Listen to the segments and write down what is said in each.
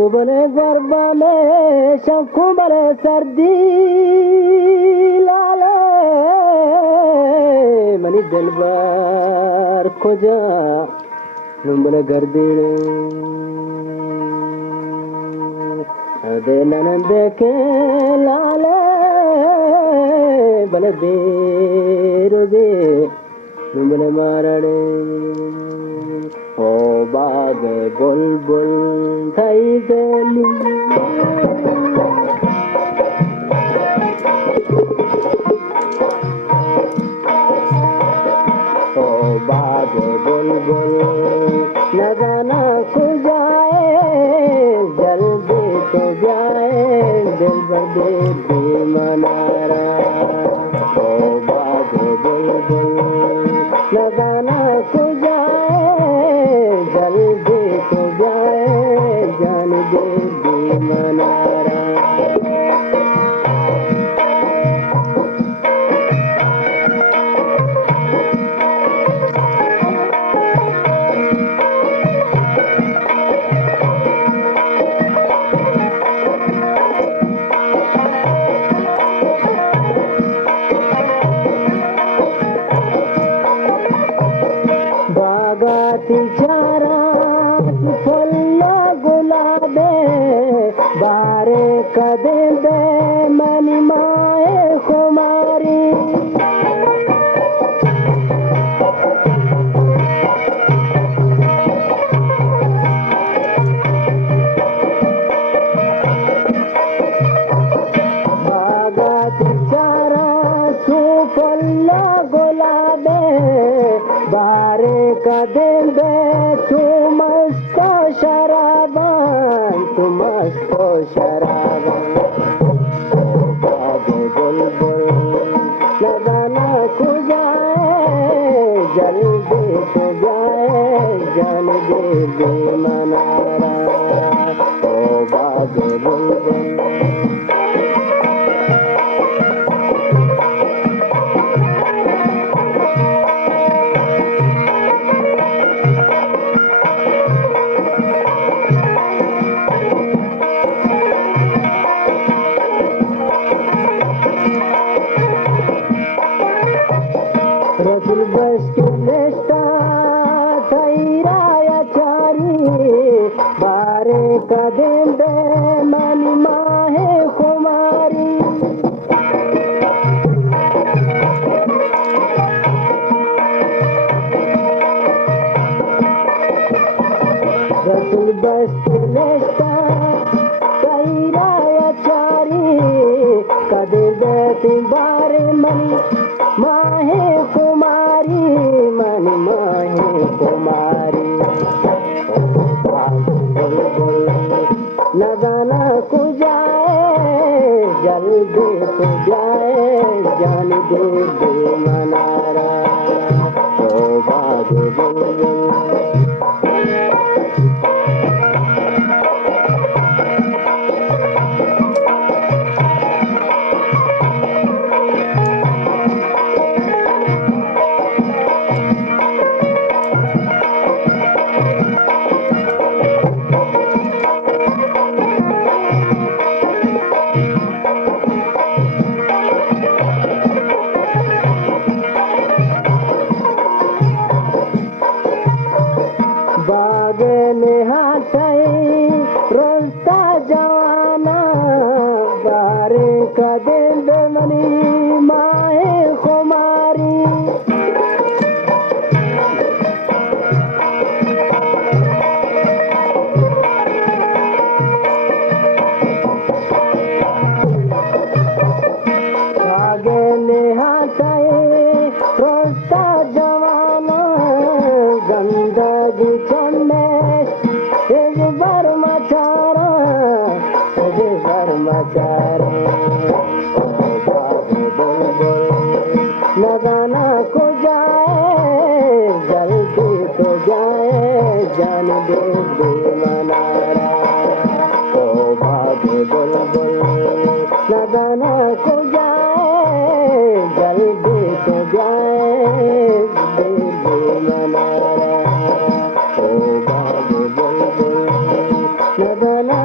गुबने गरबा में शंखु बरे सर्दी लाले मनी दिलबर खोजा नुम्बने गर्दीड़े दे ननंद के लाले बले बेरोगे नुम्बने मारणे ओ बाग बुलबुल थई गली ओ बाग बुलबुल न जाना कुजाए जल्दी तो जाए दिल बदे मनारा ओ बाग बुलबुल न जाना कुजाए जल्दी तो जाए जान दे मनारा तिचारा फुल्ल गुलाबे बारे कदे मनी माए कुमारी बागा तिचारा फुल्ल गुलाबे बारे कदे तू मस्त शराबन तू मस्त शराबन बाबू बुलबुल न जाना कुजाए जल्दी तो जाए जान दे मनारा ओ बाबू बुलबुल रसुल बस के नेस्ता थैराया चारी बारे कदेंदे मनी माहे कुमारी रसुल बस के नेस्ता थैराया चारी कदेंदे बारे मनी माहे कुमारी मन माहे कुमारी बुलबुल न जाना कुजाए जल्दी तो जाए जान दे मनारा ओ बाग बुलबुल रोस्ता जवाना बारे कदेंद मनी माए कुमारी आगे निहाताए रोस्ता जवाना गंदगी चंडे मचारा न जाना को जाए जल्दी तो जाए जान दे मनारा ओ भाग बुलबुल न जाना को जाए जल्दी तो जाए दे मनारा ओ भाग बुलबुल न जाना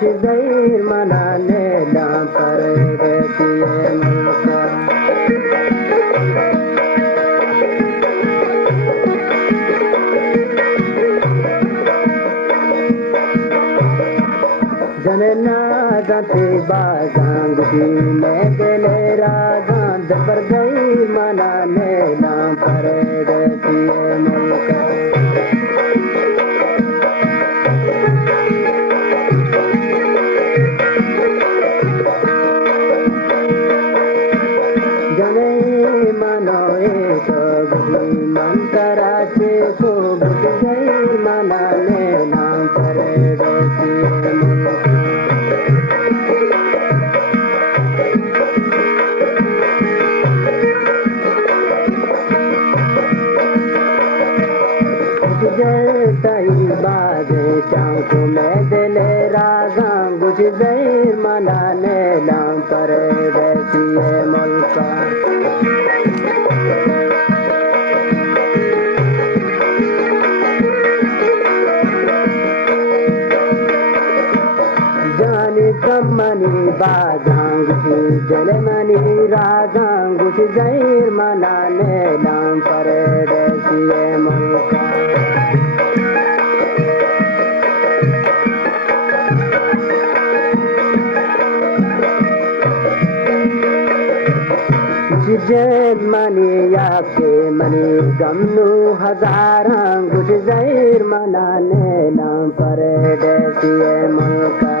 गुश गैर मनाने लाम पर देतिए मुल्का जनना जाते बाजां गुशी में दिले राजां दबर गई मनाने लाम पर देतिए मुल्का जने मनोए तो गुशी मंतराचे को गुश गई मनाने लाम पर देतिए मुल्का तई बाजे चांकू में दिले रागां गुश गैर मनाने लाम पर देतिए मुल्का जानी कमनी बाजां गुशी जलमनी रागां गुश गैर मनाने लाम पर देतिए मुल्का जैद मनी याके मनी गमनू हजारां गुश गैर मनाने लाम पर देतिए मुल्का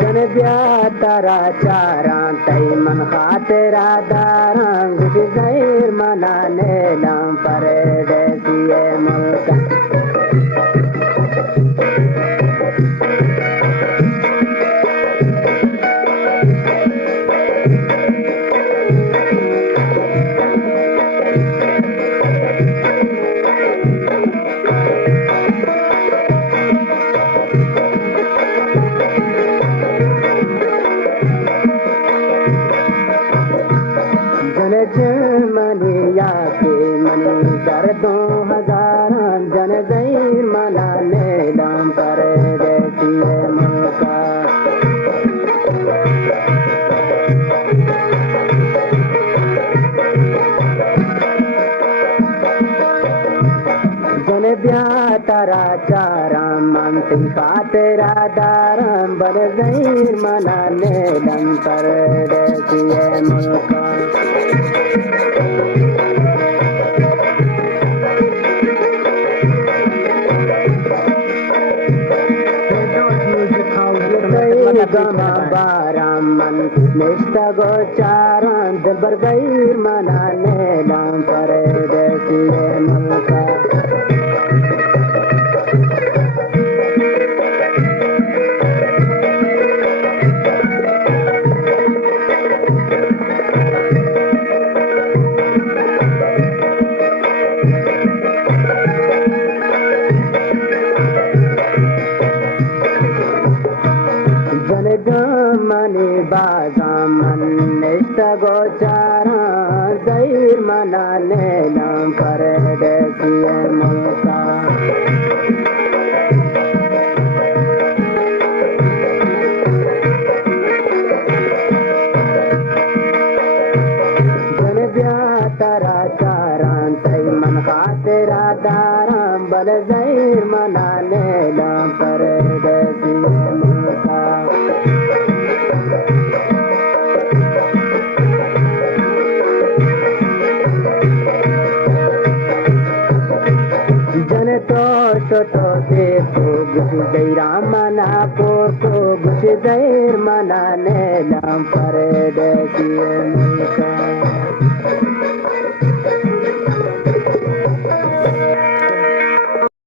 जन ब्या तारा चारां तई मन खातिरा दारां गुश गैर मनाने लाम पर देतिए मुल्का मनी याके मनी दर्दों हजारां जन गैर मनाने लाम पर देतिए मुल्का जन ब्या तारा चारां मनती खातिरा दारां बल गैर मनाने लाम पर देतिए मुल्का गमा बारां मन निष्ठा गोचारां दबर गैर मनाने लाम पर देतिए मुल्का मनी बाजां मन निष्ठा गोचारां गैर मनाने लाम पर देतिए मुल्का जन ब्या तारा चारां तई मन खातिरा दारां बल गैर मनाने लाम पर देतिए मुल्का जन तो दे तो गुश गैर मना को गुश गैर मनाने लाम पर देतिए मुल्का